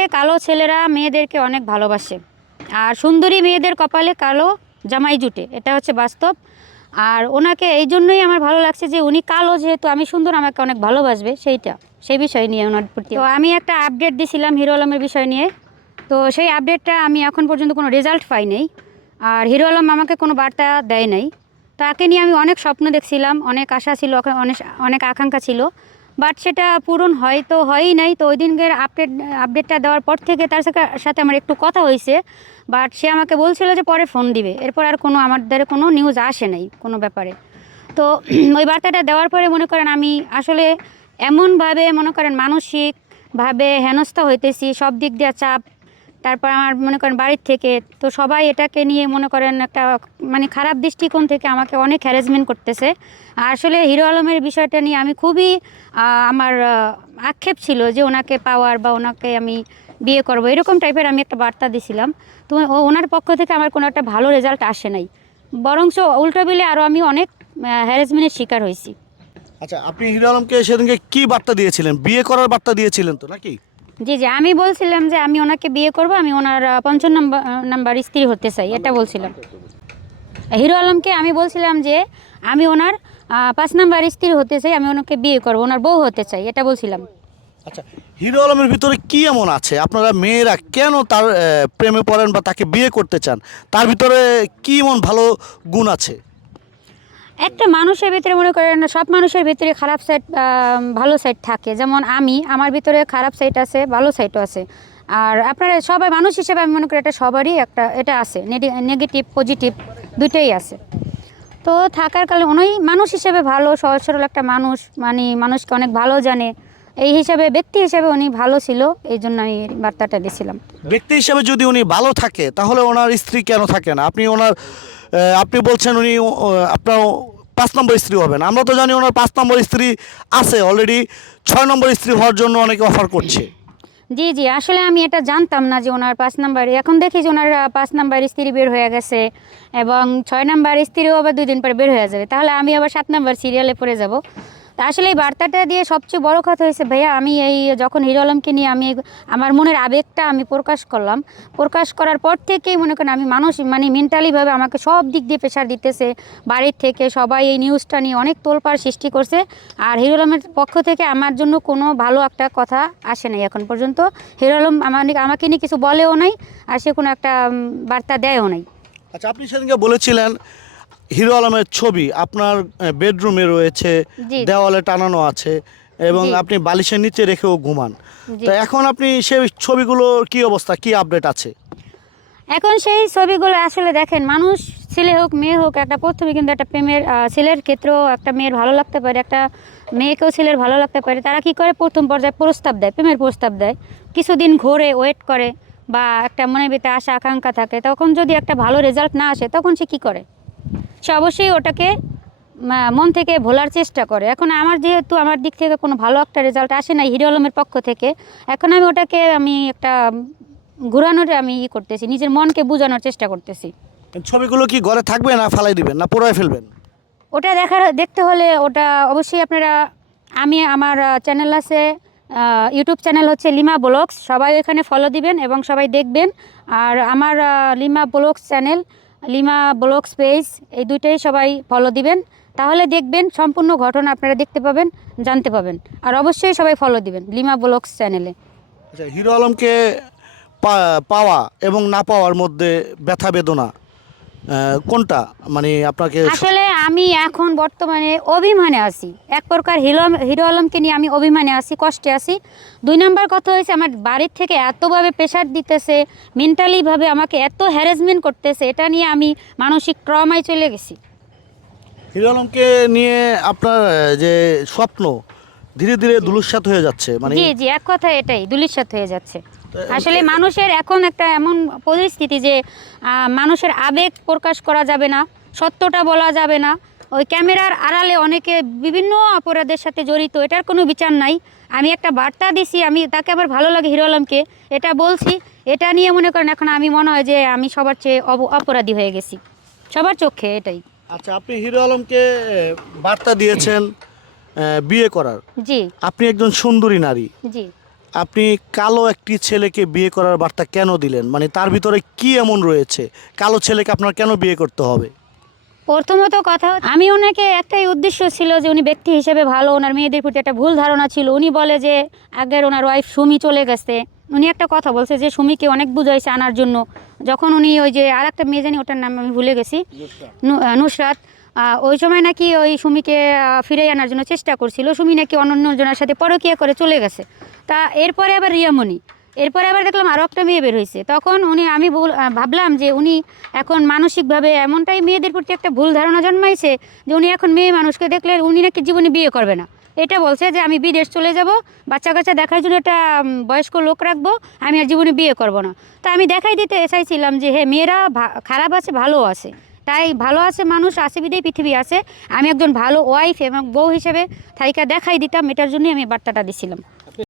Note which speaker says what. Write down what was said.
Speaker 1: হচ্ছে কালো ছেলেরা মেয়েদেরকে অনেক ভালোবাসে। আর সুন্দরী মেয়েদের কপালে কালো জামাই জুটে, এটা হচ্ছে বাস্তব। আর ওনাকে এই জন্যই আমার ভালো লাগছে যে উনি কালো যেহেতু, আমি সুন্দর আমাকে অনেক ভালোবাসবে, সেইটা, সেই বিষয় নিয়ে ওনার প্রতি। তো আমি একটা আপডেট দিছিলাম হিরো আলমের বিষয় নিয়ে। তো সেই আপডেটটা আমি এখন পর্যন্ত কোনো রেজাল্ট পাই নাই। আর হিরো আলম আমাকে কোনো বার্তা দেয় নাই। তাকে নিয়ে আমি অনেক স্বপ্ন দেখছিলাম, অনেক আশা ছিল, অনেক অনেক আকাঙ্ক্ষা ছিল। বাট সেটা পূরণ হয় তো হয়ই নাই। তো ওই দিনকের আপডেট আপডেটটা দেওয়ার পর থেকে তার সাথে- আমার একটু কথা হয়েছে। বাট সে আমাকে বলছিল যে পরে ফোন দিবে। এরপর আর কোনো আমার আমাদের কোনো নিউজ আসে নাই কোনো ব্যাপারে। তো ওই বার্তাটা দেওয়ার পরে মনে করেন আমি আসলে এমনভাবে মনে করেন মানসিকভাবে হেনস্থা হইতেছি, সব দিক দিয়ে চাপ তারপর আমার মনে করেন বাড়ির থেকে, তো সবাই এটাকে নিয়ে মনে করেন একটা মানে খারাপ দৃষ্টিকোণ থেকে আমাকে অনেক হ্যারাসমেন্ট করতেছে। আসলে হিরো আলমের বিষয়টা নিয়ে আমি খুবই আমার আক্ষেপ ছিল যে ওনাকে পাওয়ার বা ওনাকে আমি বিয়ে করব। এরকম টাইপের আমি একটা বার্তা দিছিলাম। তো ওনার পক্ষ থেকে আমার কোনো একটা ভালো রেজাল্ট আসে নাই। বরঞ্চ উল্টো বিলে আরও আমি অনেক হ্যারাসমেন্টের শিকার হয়েছি।
Speaker 2: আচ্ছা আপনি হিরো আলমকে সেদিনকে কি বার্তা দিয়েছিলেন? বিয়ে করার বার্তা দিয়েছিলেন তো, নাকি?
Speaker 1: জি জি আমি বলছিলাম যে আমি ওনাকে বিয়ে করব আমি ওনার পঞ্চম নাম্বার নাম্বার স্ত্রী হতে চাই এটা বলছিলাম। হিরো আলমকে আমি বলছিলাম যে আমি ওনার পাঁচ নাম্বার স্ত্রী হতে চাই আমি ওনাকে বিয়ে করব ওনার বউ হতে চাই এটা বলছিলাম।
Speaker 2: আচ্ছা হিরো আলমের ভিতরে কি এমন আছে? আপনারা মেয়েরা কেন তার প্রেমে পড়েন বা তাকে বিয়ে করতে চান? তার ভিতরে কি এমন ভালো গুণ আছে?
Speaker 1: একটা মানুষের ভিতরে মনে করেন সব মানুষের ভিতরে খারাপ সাইড ভালো সাইড থাকে। যেমন আমি, আমার ভিতরে খারাপ সাইড আছে, ভালো সাইডও আছে। আর আপনারা সবাই মানুষ হিসেবে আমি মনে করি এটা সবারই একটা, এটা আছে। নেগেটিভ পজিটিভ দুইটাই আছে। তো থাকার কারণে উনি মানুষ হিসেবে ভালো, সহজ, সরল একটা মানুষ। মানে মানুষকে অনেক ভালো জানে। এই হিসাবে ব্যক্তি হিসাবে উনি ভালো ছিল এই জন্য আমি এই বার্তাটা দিয়েছিলাম
Speaker 2: ব্যক্তি হিসাবে যদি উনি ভালো থাকে তাহলে ওনার স্ত্রী কেন থাকে না? আপনি ওনার আপনি বলছেন উনি আপনার পাঁচ নম্বর স্ত্রী হবেন আমরা তো জানি ওনার পাঁচ নম্বর স্ত্রী আছে অলরেডি ছয় নম্বর স্ত্রী হওয়ার জন্য অনেকে অফার করছে।
Speaker 1: জি জি আসলে আমি এটা জানতাম না যে ওনার পাঁচ নাম্বার এখন দেখি যে ওনার পাঁচ নাম্বার স্ত্রী বের হয়ে গেছে এবং ছয় নাম্বার স্ত্রীও আবার দুই দিন পরে বের হয়ে যাবে। তাহলে আমি আবার সাত নাম্বার সিরিয়ালে পড়ে যাব। আসলে এই বার্তাটা দিয়ে সবচেয়ে বড় কথা হয়েছে, ভাইয়া, আমি এই যখন হিরো আলমকে নিয়ে আমি আমার মনের আবেগটা আমি প্রকাশ করলাম। প্রকাশ করার পর থেকেই মনে করেন আমি মানুষ মানে মেন্টালিভাবে আমাকে সব দিক দিয়ে প্রেশার দিতেছে। বাড়ির থেকে সবাই এই নিউজটা নিয়ে অনেক তোলপাড় সৃষ্টি করছে। আর হিরো আলমের পক্ষ থেকে আমার জন্য কোনো ভালো একটা কথা আসে নাই এখন পর্যন্ত। হিরো আলম আমার আমাকে নিয়ে কিছু বলেও নাই, আর সে কোনো একটা বার্তা দেয়ও নাই।
Speaker 2: আচ্ছা আপনি সেদিনকে বলেছিলেন হিরো আলমের ছবি আপনার বেডরুমে রয়েছে দেওয়ালে টানানো আছে এবং আপনি বালিশের নিচে রেখেও ঘুমান। তো এখন আপনি সেই ছবিগুলোর কি অবস্থা কি আপডেট আছে?
Speaker 1: এখন সেই ছবিগুলো আসলে দেখেন মানুষ ছেলে হোক মেয়ে হোক একটা প্রথমে কিন্তু একটা প্রেমের ছেলের ক্ষেত্রেও একটা মেয়ের ভালো লাগতে পারে একটা মেয়েকেও ছেলের ভালো লাগতে পারে। তারা কি করে? প্রথম পর্যায়ে প্রস্তাব দেয় প্রেমের প্রস্তাব দেয়। কিছুদিন ঘোরে ওয়েট করে বা একটা মনের ভিতরে আশা আকাঙ্ক্ষা থাকে। তখন যদি একটা ভালো রেজাল্ট না আসে তখন সে কী করে? সে অবশ্যই ওটাকে মন থেকে ভোলার চেষ্টা করে। এখন আমার যেহেতু আমার দিক থেকে কোনো ভালো একটা রেজাল্ট আসে না হিরো আলমের পক্ষ থেকে এখন আমি ওটাকে আমি একটা ঘুরানোর আমি ই করতেছি নিজের মনকে বোঝানোর চেষ্টা করতেছি।
Speaker 2: ছবিগুলো কি ঘরে থাকবে না ফালাই দিবেন না পোড়ায় ফেলবেন?
Speaker 1: ওটা দেখার দেখতে হলে ওটা অবশ্যই আপনারা আমি আমার চ্যানেল আছে ইউটিউব চ্যানেল হচ্ছে লিমা ব্লগস সবাই ওখানে ফলো দিবেন এবং সবাই দেখবেন। আর আমার Lima vlogs channel Lima vlog space এই দুইটাই সবাই ফলো দিবেন। তাহলে দেখবেন সম্পূর্ণ ঘটনা আপনারা দেখতে পাবেন জানতে পাবেন। আর অবশ্যই সবাই ফলো দিবেন লিমা ব্লগস চ্যানেলে
Speaker 2: আচ্ছা হিরো আলমকে পাওয়া এবং না পাওয়ার মধ্যে ব্যথা বেদনা কোনটা? মানে আপনাকে
Speaker 1: আসলে আমি এখন বর্তমানে অভিমানে আছি। এক প্রকার হিরো হিরো আলমকে নিয়ে আমি অভিমানে আছি কষ্টে আছি। দুই নম্বর কথা হয়েছে আমার বাড়ির থেকে এতভাবে প্রেশার দিতেছে মেন্টালিভাবে আমাকে এত হ্যারাসমেন্ট করতেছে এটা নিয়ে আমি মানসিক ট্রমায় চলে গেছি।
Speaker 2: হিরো আলমকে নিয়ে আপনার যে স্বপ্ন ধীরে ধীরে দুলুসাত হয়ে যাচ্ছে মানে
Speaker 1: জি জি এক কথা এটাই দুলিশ্বাত হয়ে যাচ্ছে। আসলে মানুষের এখন একটা এমন পরিস্থিতি যে মানুষের আবেগ প্রকাশ করা যাবে না। সত্যটা বলা যাবে না। ওই ক্যামেরার আড়ালে অনেকে বিভিন্ন অপরাধের সাথে জড়িত এটার কোনো বিচার নাই। আমি একটা বার্তা দিছি আমি তাকে আবার ভালো লাগে হিরো আলমকে এটা বলছি এটা নিয়ে মনে করেন এখন আমি মনে হয় যে আমি সবার চেয়ে অব- অপরাধী হয়ে গেছি। সবার চোখে এটাই।
Speaker 2: আচ্ছা আপনি হিরো আলমকে বার্তা দিয়েছেন বিয়ে করার।
Speaker 1: জি।
Speaker 2: আপনি একজন সুন্দরী নারী।
Speaker 1: জি।
Speaker 2: আপনি কালো একটি ছেলেকে বিয়ে করার বার্তা কেন দিলেন? মানে তার ভিতরে কি এমন রয়েছে? কালো ছেলেকে আপনার কেন বিয়ে করতে হবে?
Speaker 1: প্রথমত কথা আমি ওনাকে একটাই উদ্দেশ্য ছিল যে উনি ব্যক্তি হিসেবে ভালো ওনার মেয়েদের প্রতি একটা ভুল ধারণা ছিল। উনি বলে যে আগের ওনার ওয়াইফ সুমি চলে গেছে। উনি একটা কথা বলছে যে সুমিকে অনেক বুঝাইছে আনার জন্য। যখন উনি ওই যে আর একটা মেয়ে জানি ওটার নাম আমি ভুলে গেছি নুসরাত। ওই সময় নাকি ওই সুমিকে ফিরে আনার জন্য চেষ্টা করছিল। সুমি নাকি অন্য জনের সাথে পরকিয়া করে চলে গেছে। তা এরপরে আবার রিয়ামণি। এরপরে আবার দেখলাম আরও একটা মেয়ে বের হয়েছে। তখন উনি আমি বল- ভাবলাম যে উনি এখন মানসিকভাবে এমনটাই মেয়েদের প্রতি একটা ভুল ধারণা জন্মাইছে যে উনি এখন মেয়ে মানুষকে দেখলে উনি নাকি জীবনে বিয়ে করবে না। এটা বলছে যে আমি বিদেশ চলে যাব, বাচ্চা কাচ্চা দেখার জন্য একটা বয়স্ক লোক রাখব, আমি আর জীবনে বিয়ে করব না। তা আমি দেখাই দিতে চাইছিলাম যে হ্যাঁ মেয়েরা খারাপ আছে, ভালো আছে। তাই ভালো আছে মানুষ, আছে বিদেই পৃথিবী আছে। আমি একজন ভালো ওয়াইফ এবং বউ হিসেবে থাইকা দেখাই দিতাম, এটার জন্যই আমি বার্তাটা দিছিলাম।